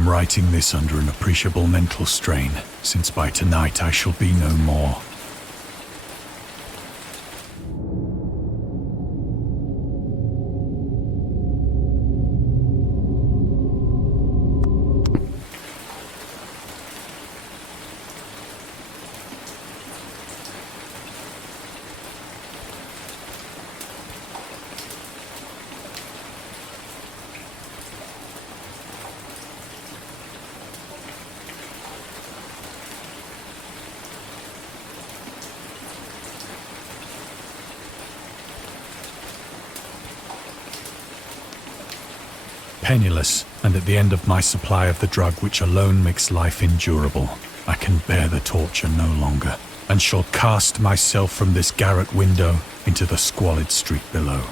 am writing this under an appreciable mental strain, since by tonight I shall be no more. Penniless, and at the end of my supply of the drug which alone makes life endurable, I can bear the torture no longer, and shall cast myself from this garret window into the squalid street below.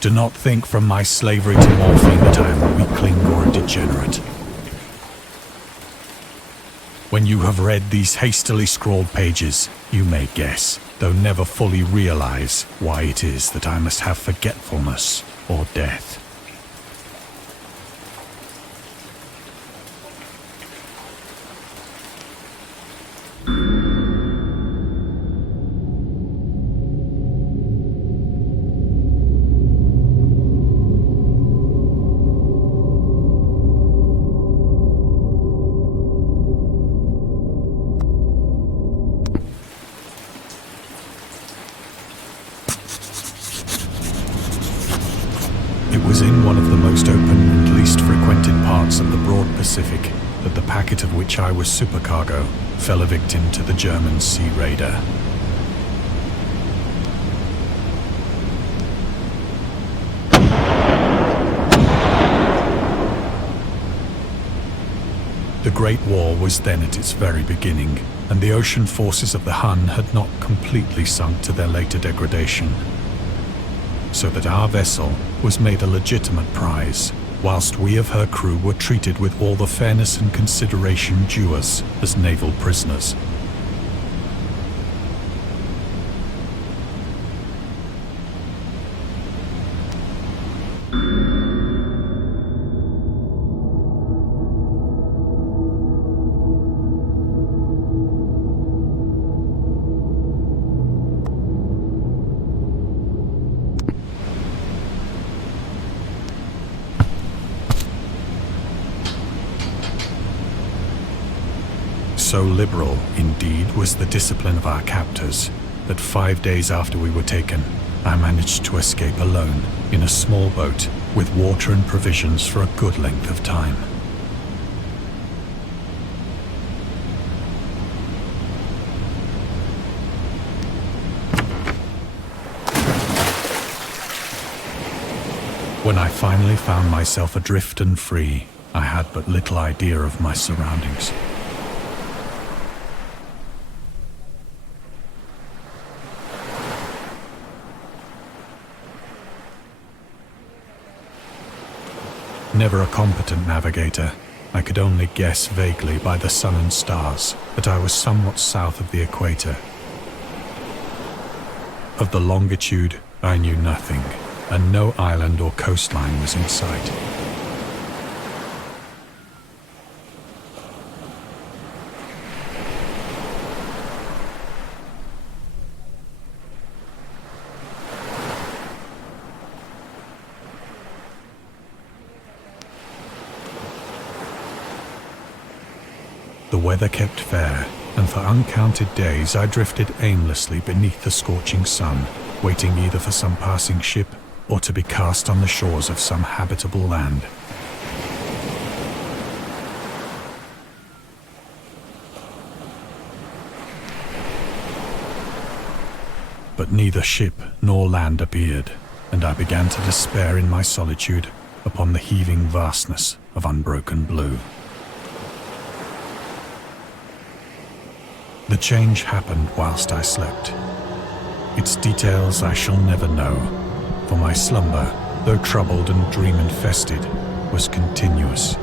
Do not think from my slavery to morphine that I am a weakling or a degenerate. When you have read these hastily scrawled pages, you may guess, though never fully realize, why it is that I must have forgetfulness or death. It was in one of the most open and least frequented parts of the broad Pacific that the packet of which I was supercargo fell a victim to the German sea raider. The Great War was then at its very beginning, and the ocean forces of the Hun had not completely sunk to their later degradation, so that our vessel was made a legitimate prize, whilst we of her crew were treated with all the fairness and consideration due us as naval prisoners. So liberal, indeed, was the discipline of our captors, that 5 days after we were taken, I managed to escape alone in a small boat with water and provisions for a good length of time. When I finally found myself adrift and free, I had but little idea of my surroundings. Never a competent navigator, I could only guess vaguely by the sun and stars that I was somewhat south of the equator. Of the longitude, I knew nothing, and no island or coastline was in sight. The weather kept fair, and for uncounted days I drifted aimlessly beneath the scorching sun, waiting either for some passing ship or to be cast on the shores of some habitable land. But neither ship nor land appeared, and I began to despair in my solitude upon the heaving vastness of unbroken blue. The change happened whilst I slept. Its details I shall never know, for my slumber, though troubled and dream-infested, was continuous.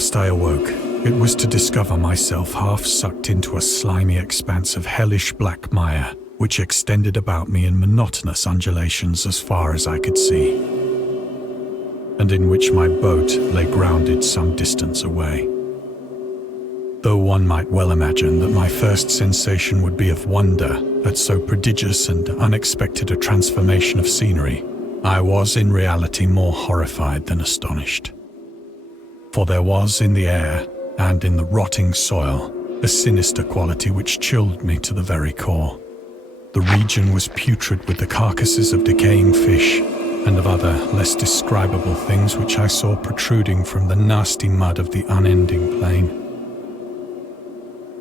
last I awoke, it was to discover myself half sucked into a slimy expanse of hellish black mire, which extended about me in monotonous undulations as far as I could see, and in which my boat lay grounded some distance away. Though one might well imagine that my first sensation would be of wonder at so prodigious and unexpected a transformation of scenery, I was in reality more horrified than astonished. For there was in the air, and in the rotting soil, a sinister quality which chilled me to the very core. The region was putrid with the carcasses of decaying fish, and of other, less describable things which I saw protruding from the nasty mud of the unending plain.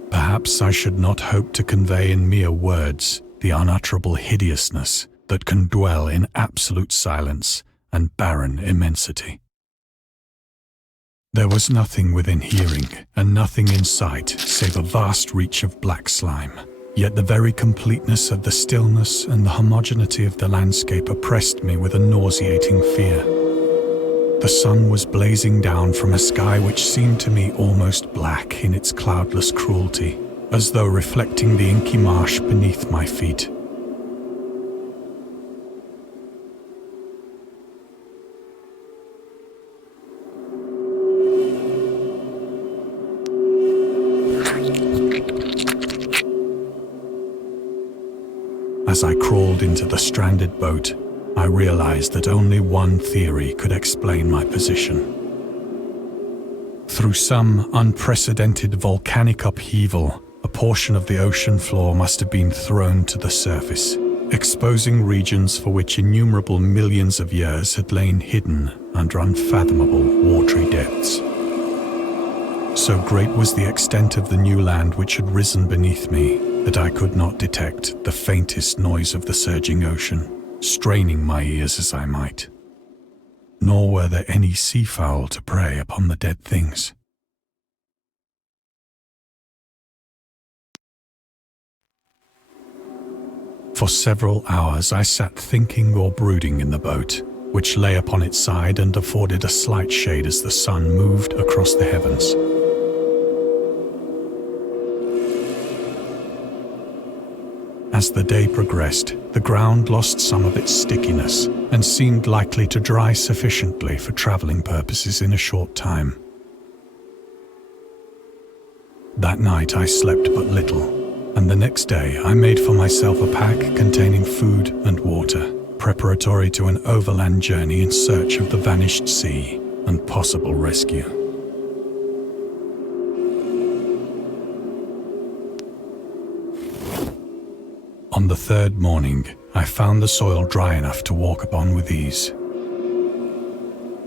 Perhaps I should not hope to convey in mere words the unutterable hideousness that can dwell in absolute silence and barren immensity. There was nothing within hearing and nothing in sight save a vast reach of black slime, yet the very completeness of the stillness and the homogeneity of the landscape oppressed me with a nauseating fear. The sun was blazing down from a sky which seemed to me almost black in its cloudless cruelty, as though reflecting the inky marsh beneath my feet. As I crawled into the stranded boat, I realized that only one theory could explain my position. Through some unprecedented volcanic upheaval, a portion of the ocean floor must have been thrown to the surface, exposing regions for which innumerable millions of years had lain hidden under unfathomable watery depths. So great was the extent of the new land which had risen beneath me that I could not detect the faintest noise of the surging ocean, straining my ears as I might. Nor were there any seafowl to prey upon the dead things. For several hours I sat thinking or brooding in the boat, which lay upon its side and afforded a slight shade as the sun moved across the heavens. As the day progressed, the ground lost some of its stickiness and seemed likely to dry sufficiently for traveling purposes in a short time. That night I slept but little, and the next day I made for myself a pack containing food and water, preparatory to an overland journey in search of the vanished sea and possible rescue. On the third morning, I found the soil dry enough to walk upon with ease.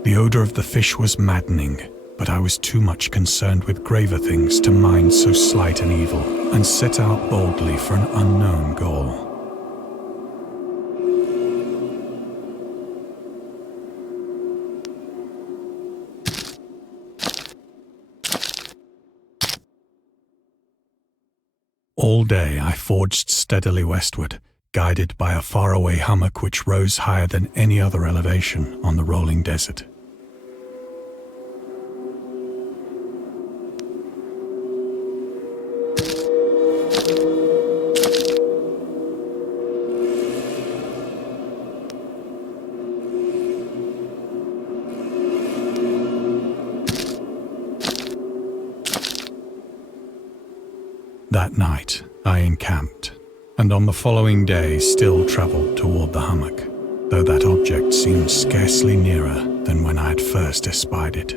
The odor of the fish was maddening, but I was too much concerned with graver things to mind so slight an evil, and set out boldly for an unknown goal. All day I forged steadily westward, guided by a faraway hummock which rose higher than any other elevation on the rolling desert. That night, I encamped, and on the following day still travelled toward the hummock, though that object seemed scarcely nearer than when I had first espied it.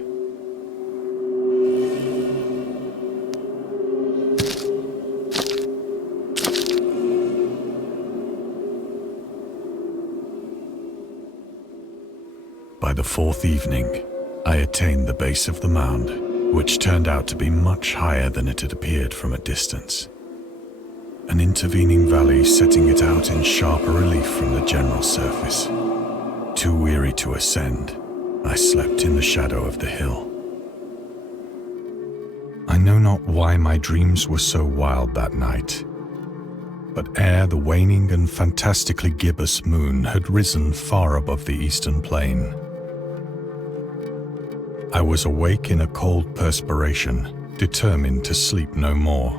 By the fourth evening, I attained the base of the mound, which turned out to be much higher than it had appeared from a distance. An intervening valley setting it out in sharper relief from the general surface. Too weary to ascend, I slept in the shadow of the hill. I know not why my dreams were so wild that night, but ere the waning and fantastically gibbous moon had risen far above the eastern plain, I was awake in a cold perspiration, determined to sleep no more.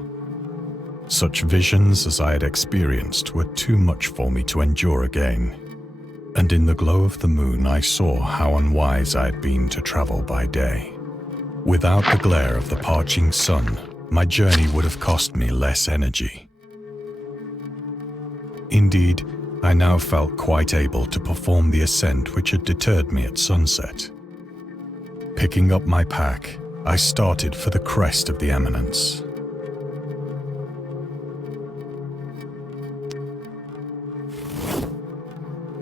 Such visions as I had experienced were too much for me to endure again, and in the glow of the moon I saw how unwise I had been to travel by day. Without the glare of the parching sun, my journey would have cost me less energy. Indeed, I now felt quite able to perform the ascent which had deterred me at sunset. Picking up my pack, I started for the crest of the eminence.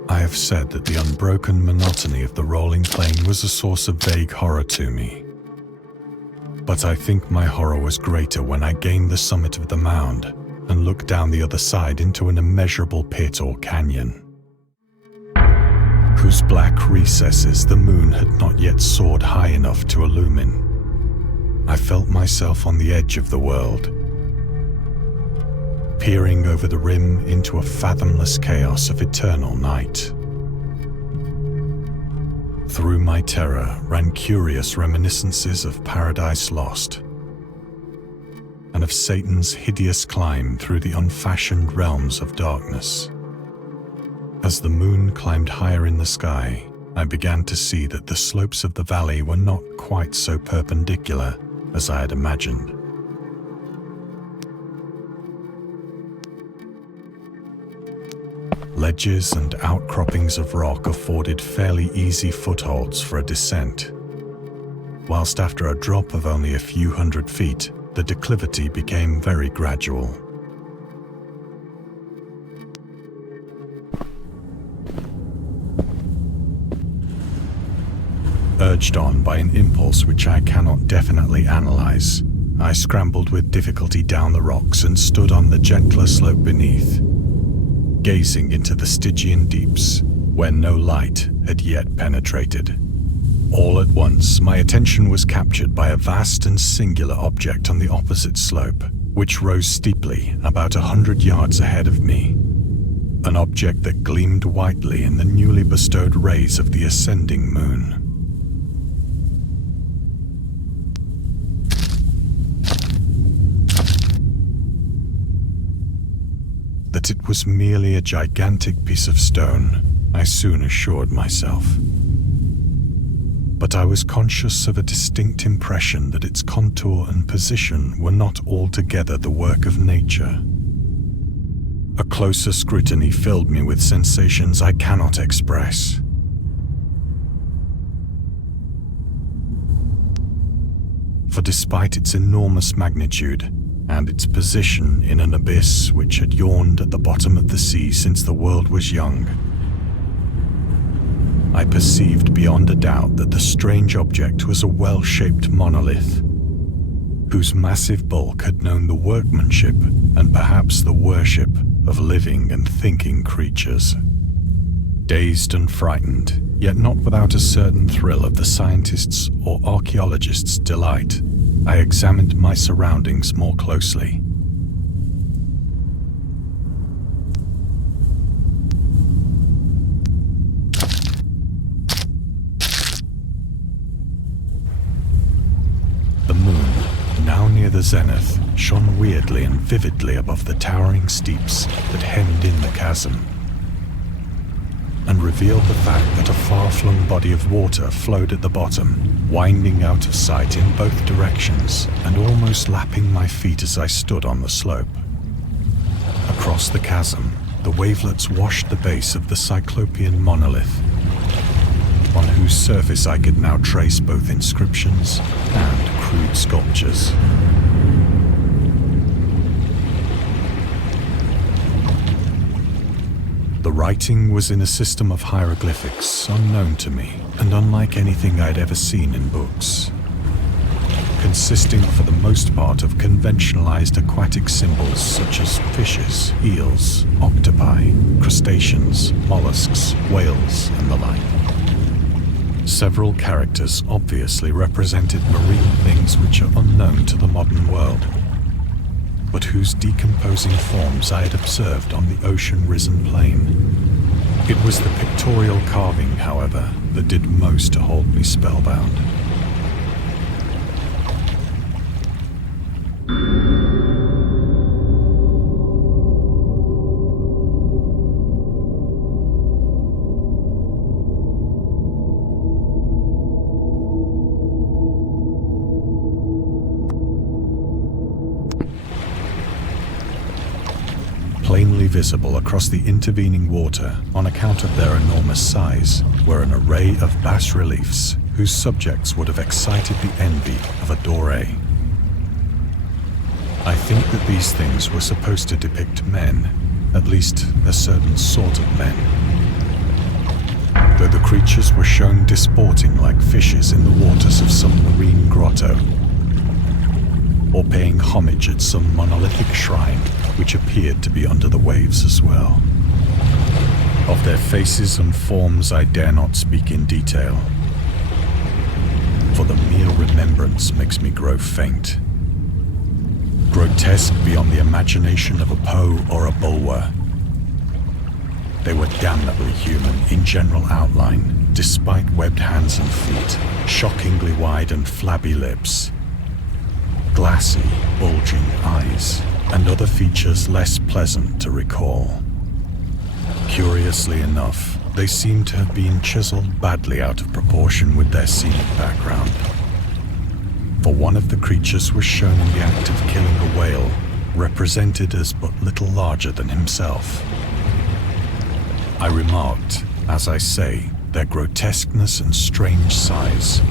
I have said that the unbroken monotony of the rolling plain was a source of vague horror to me. But I think my horror was greater when I gained the summit of the mound and looked down the other side into an immeasurable pit or canyon, whose black recesses the moon had not yet soared high enough to illumine. I felt myself on the edge of the world, peering over the rim into a fathomless chaos of eternal night. Through my terror ran curious reminiscences of Paradise Lost, and of Satan's hideous climb through the unfashioned realms of darkness. As the moon climbed higher in the sky, I began to see that the slopes of the valley were not quite so perpendicular as I had imagined. Ledges and outcroppings of rock afforded fairly easy footholds for a descent, whilst after a drop of only a few hundred feet, the declivity became very gradual. Urged on by an impulse which I cannot definitely analyze, I scrambled with difficulty down the rocks and stood on the gentler slope beneath, gazing into the Stygian deeps, where no light had yet penetrated. All at once, my attention was captured by a vast and singular object on the opposite slope, which rose steeply about 100 yards ahead of me. An object that gleamed whitely in the newly bestowed rays of the ascending moon. That it was merely a gigantic piece of stone, I soon assured myself. But I was conscious of a distinct impression that its contour and position were not altogether the work of nature. A closer scrutiny filled me with sensations I cannot express. For despite its enormous magnitude, and its position in an abyss which had yawned at the bottom of the sea since the world was young, I perceived beyond a doubt that the strange object was a well-shaped monolith, whose massive bulk had known the workmanship and perhaps the worship of living and thinking creatures. Dazed and frightened, yet not without a certain thrill of the scientist's or archaeologist's delight, I examined my surroundings more closely. The moon, now near the zenith, shone weirdly and vividly above the towering steeps that hemmed in the chasm, and revealed the fact that a far-flung body of water flowed at the bottom, winding out of sight in both directions and almost lapping my feet as I stood on the slope. Across the chasm, the wavelets washed the base of the cyclopean monolith, on whose surface I could now trace both inscriptions and crude sculptures. The writing was in a system of hieroglyphics unknown to me and unlike anything I'd ever seen in books, consisting for the most part of conventionalized aquatic symbols such as fishes, eels, octopi, crustaceans, mollusks, whales, and the like. Several characters obviously represented marine things which are unknown to the modern world, but whose decomposing forms I had observed on the ocean-risen plain. It was the pictorial carving, however, that did most to hold me spellbound. Plainly visible across the intervening water on account of their enormous size were an array of bas-reliefs whose subjects would have excited the envy of a doré. I think that these things were supposed to depict men, at least a certain sort of men. Though the creatures were shown disporting like fishes in the waters of some marine grotto, or paying homage at some monolithic shrine which appeared to be under the waves as well. Of their faces and forms I dare not speak in detail, for the mere remembrance makes me grow faint. Grotesque beyond the imagination of a Poe or a Bulwer. They were damnably human in general outline, despite webbed hands and feet, shockingly wide and flabby lips, glassy, bulging eyes, and other features less pleasant to recall. Curiously enough, they seem to have been chiseled badly out of proportion with their scenic background. For one of the creatures was shown in the act of killing a whale, represented as but little larger than himself. I remarked, as I say, their grotesqueness and strange size,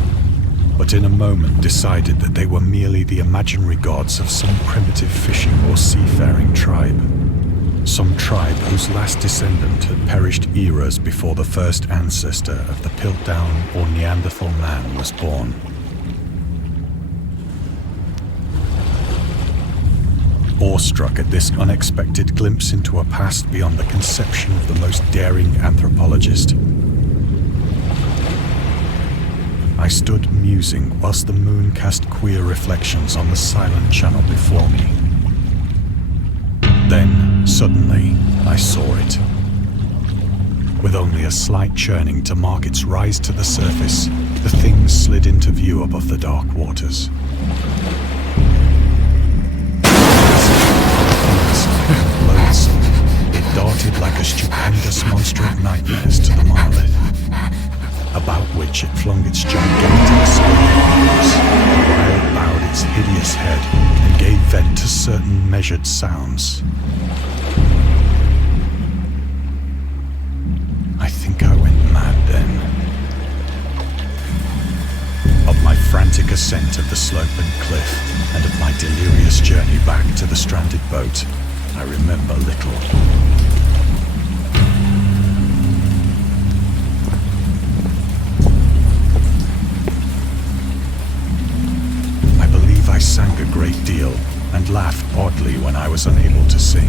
but in a moment decided that they were merely the imaginary gods of some primitive fishing or seafaring tribe. Some tribe whose last descendant had perished eras before the first ancestor of the Piltdown or Neanderthal man was born. Awestruck at this unexpected glimpse into a past beyond the conception of the most daring anthropologist, I stood musing whilst the moon cast queer reflections on the silent channel before me. Then, suddenly, I saw it. With only a slight churning to mark its rise to the surface, the thing slid into view above the dark waters. Loathsome, it darted like a stupendous monster of nightmares to the monolith, about which it flung its gigantic squirming arms, while it bowed its hideous head and gave vent to certain measured sounds. I think I went mad then. Of my frantic ascent of the slope and cliff, and of my delirious journey back to the stranded boat, I remember little. I sang a great deal and laughed oddly when I was unable to sing.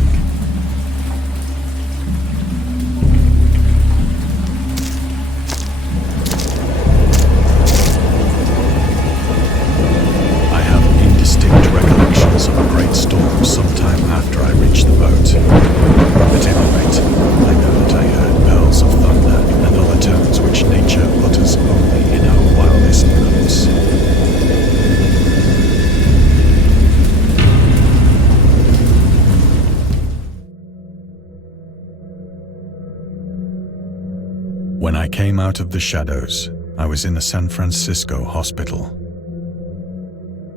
I have indistinct recollections of a great storm sometime after I reached the boat. At any rate, I know that I heard pearls of thunder and other tones which nature utters only in her wildest moods. When I came out of the shadows, I was in a San Francisco hospital,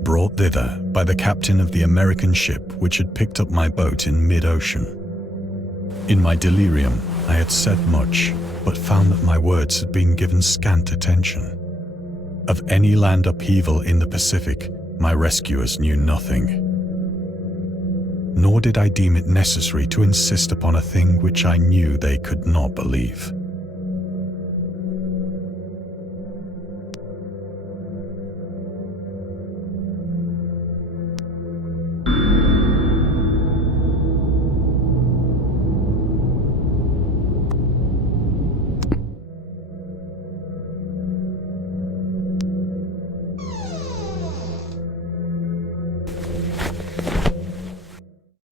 brought thither by the captain of the American ship which had picked up my boat in mid-ocean. In my delirium, I had said much, but found that my words had been given scant attention. Of any land upheaval in the Pacific, my rescuers knew nothing. Nor did I deem it necessary to insist upon a thing which I knew they could not believe.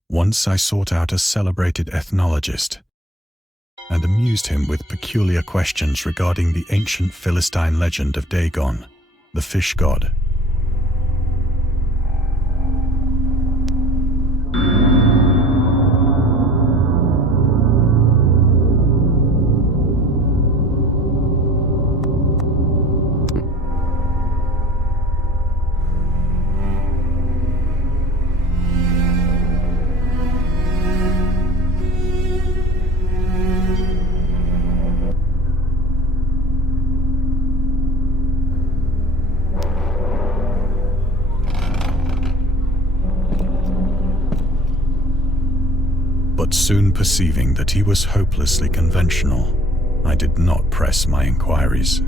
Once I sought out a celebrated ethnologist and amused him with peculiar questions regarding the ancient Philistine legend of Dagon, the fish god. But soon perceiving that he was hopelessly conventional, I did not press my inquiries.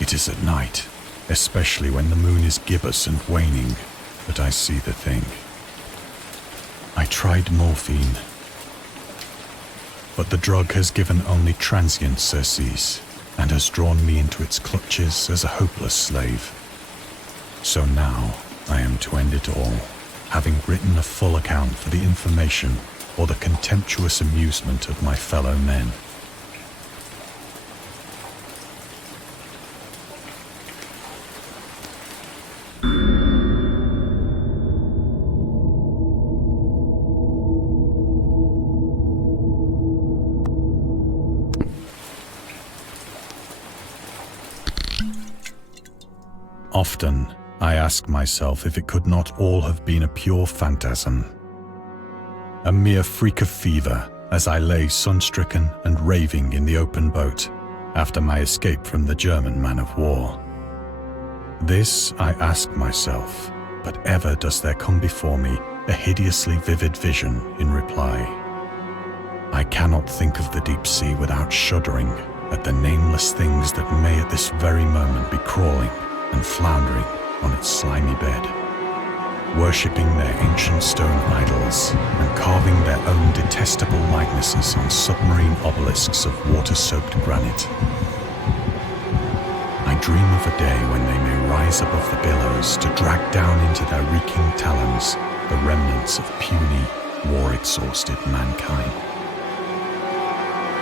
It is at night, especially when the moon is gibbous and waning, that I see the thing. I tried morphine, but the drug has given only transient surcease and has drawn me into its clutches as a hopeless slave. So now I am to end it all, having written a full account for the information or the contemptuous amusement of my fellow men. Often, I ask myself if it could not all have been a pure phantasm. A mere freak of fever as I lay sun-stricken and raving in the open boat after my escape from the German man-of-war. This I ask myself, but ever does there come before me a hideously vivid vision in reply. I cannot think of the deep sea without shuddering at the nameless things that may at this very moment be crawling and floundering on its slimy bed, worshipping their ancient stone idols and carving their own detestable likenesses on submarine obelisks of water-soaked granite. I dream of a day when they may rise above the billows to drag down into their reeking talons the remnants of puny, war-exhausted mankind.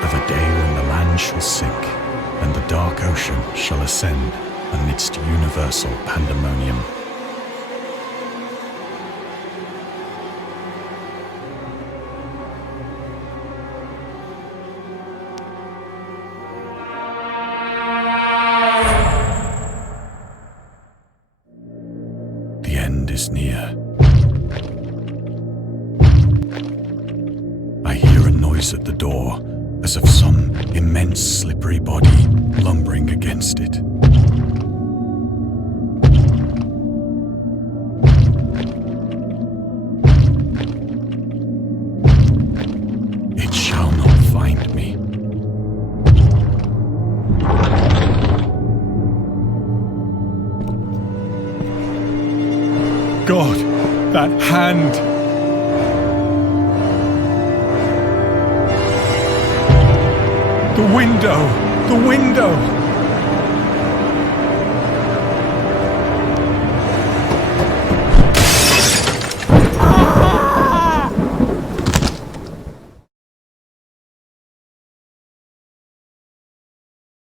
Of a day when the land shall sink and the dark ocean shall ascend amidst universal pandemonium. The end is near. I hear a noise at the door, as of some immense slippery body lumbering against it. God, that hand! The window! The window!